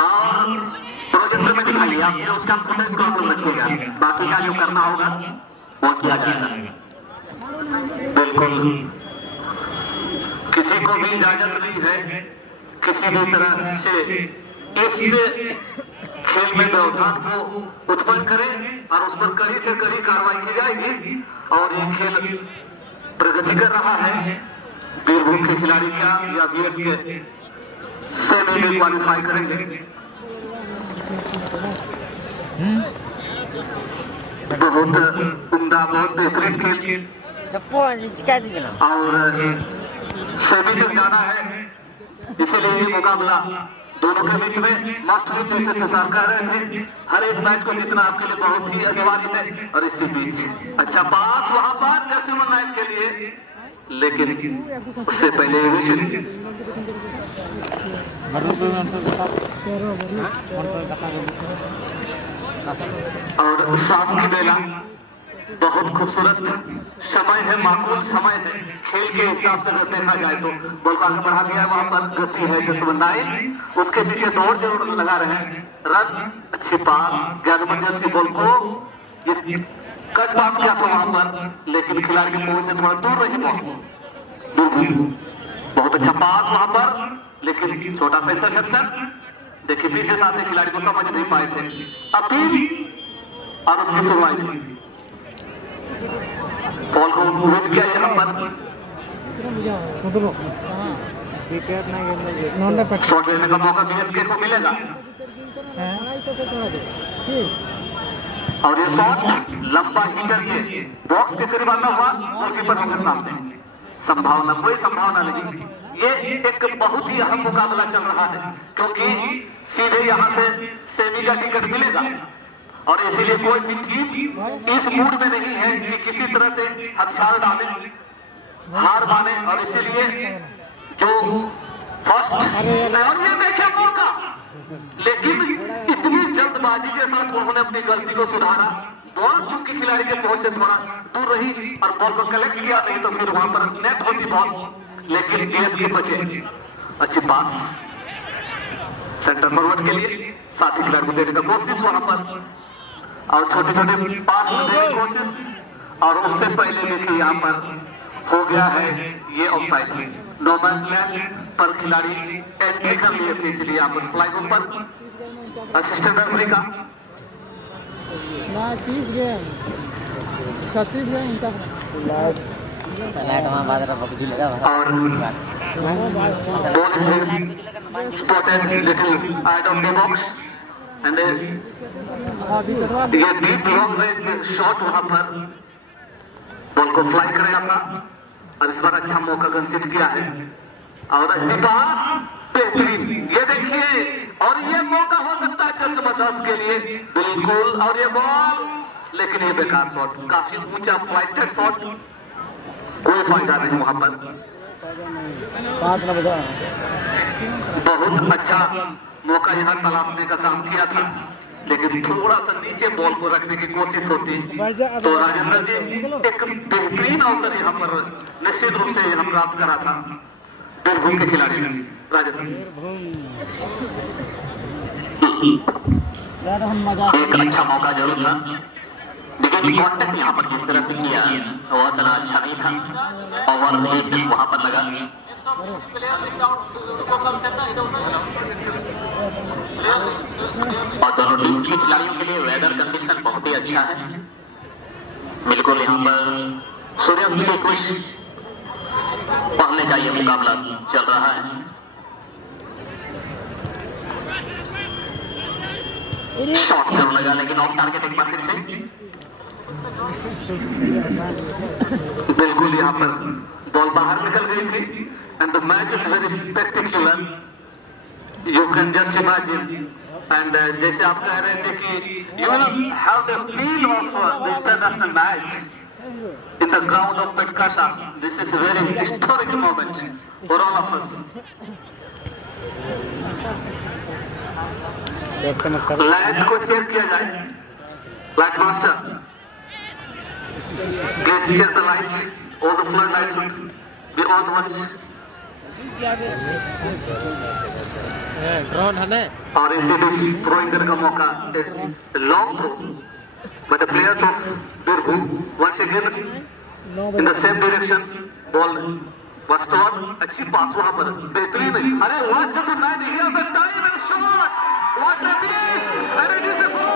और प्रोजेक्टर में दिखा लिया आपने, उसका फुटेज को आप रखिएगा, बाकी का जो करना होगा वो किया जाएगा। बिल्कुल किसी को भी इजाजत नहीं है किसी भी तरह से इस खेल में व्यवधान को उत्पन्न करे और उस पर कड़ी से कड़ी कार्रवाई की जाएगी। और ये खेल प्रगति कर रहा है। बीरभूम के खिलाड़ी क्या या बीएस के सेमी में क्वालिफाई करेंगे। बहुत उम्दा, बहुत बेहतरीन खेल और सेमी तक जाना है, इसीलिए ये मुकाबला दोनों के बीच में मस्ट विन जैसे प्रसार कर रहे थे। हर एक मैच को जीतना आपके लिए बहुत ही अनिवार्य है। और इसी बीच अच्छा पास वहां पर नरसिम्हा नायक के लिए, लेकिन उससे पहले और शाम की बेला बहुत खूबसूरत समय है, माकूल समय है खेल के हिसाब से अगर देखा जाए तो। बॉल को आगे बढ़ा दिया, वहां पर गति है जसवंत, उसके पीछे दौड़ जरूर लगा रहे हैं। रन अच्छी पास, ज्ञानमंजर सिंह बॉल को ये कट पास किया था वहां पर, लेकिन खिलाड़ी के मुंह से थोड़ा दूर रही बॉल। बहुत अच्छा पास वहां पर, लेकिन छोटा सा इंटरसेप्शन। देखिए पीछे साथ खिलाड़ी को समझ नहीं पाए थे अपील और उसकी सुनवाई। बॉल को विन किया यहाँ पर, शॉट लेने का मौका बीएसके को मिलेगा। और ये शॉट लंबा हिटर के बॉक्स के करीब आता हुआ गोलकीपर होकर सामने। संभावना कोई संभावना नहीं। ये एक बहुत ही अहम मुकाबला चल रहा है, क्योंकि सीधे यहाँ से सेमी का टिकट मिलेगा। और इसीलिए कोई भी टीम इस मूड में नहीं है कि किसी तरह से हथियार डाले, हार माने। और इसीलिए जो फर्स्ट, और ये देखे मौका, लेकिन इतनी जल्दबाजी के साथ उन्होंने अपनी गलती को सुधारा। बॉल चूंकि खिलाड़ी के पहुंच से थोड़ा दूर रही और बॉल को कलेक्ट किया, नहीं तो फिर वहां पर नेट होती बॉल, लेकिन बीएस के बचे। अच्छी पास सेंटर फॉरवर्ड के लिए, साथी खिलाड़ी को देने का कोशिश वहां पर, और छोटे छोटे पास देने की कोशिश। और उससे पहले देखिए यहाँ पर हो गया है ये ऑफसाइड। नो मैच लैंड पर खिलाड़ी एंट्री कर लिए थे, इसलिए यहाँ पर फ्लाइंग ऊपर असिस्टेंट रेफरी का। और ball is spotted little out of the box and ये डीप लॉन्ग रेंज शॉट वहां पर बॉल को फ्लाई कर रहा था। और इस बार अच्छा मौका कंसीड किया है और बेहतरीन, ये देखिए। और ये मौका हो सकता है 10 के लिए बिल्कुल। और ये बॉल, लेकिन ये बेकार शॉट, काफी ऊंचा फ्लाइटेड शॉट, कोई फायदा नहीं वहां पर। बहुत अच्छा मौका यहाँ तलाशने का काम किया था, लेकिन थोड़ा सा नीचे बॉल को रखने की कोशिश होती तो राजेंद्र जी एक बेहतरीन अवसर यहाँ पर निश्चित रूप से यहाँ प्राप्त करा था बीरभूम के खिलाड़ी ने। राजेंद्र एक अच्छा मौका जरूर था, लेकिन कॉन्टेक्ट यहाँ पर जिस तरह से किया वो इतना अच्छा नहीं था। ओवर हिट वहां पर लगा। और दोनों टीम्स के खिलाड़ियों के लिए वेदर कंडीशन बहुत ही अच्छा है। बिल्कुल यहाँ पर सूर्यास्त के कुछ पहले का ये मुकाबला चल रहा है। शॉट से लगा, लेकिन ऑफ टारगेट एक बार फिर से। बिल्कुल यहाँ पर बॉल बाहर निकल गई थी। And the match is very spectacular, you can just imagine. And जैसे आप कह रहे थे कि you will have the feel of the international match in the ground of पेटकाशा। This is a very historic moment for all of us. Light को check किया जाए, light master please check the lights, all the flood lights should be on once. Drone है ना और इसे भी throwing करने का मौका, long throw by the players of Birbhum. Once again in the same direction, ball was thrown. अच्छी पास वहां पर बेहतरीन। अरे what just a man, he has a time and shot. What a miss, and it is a goal.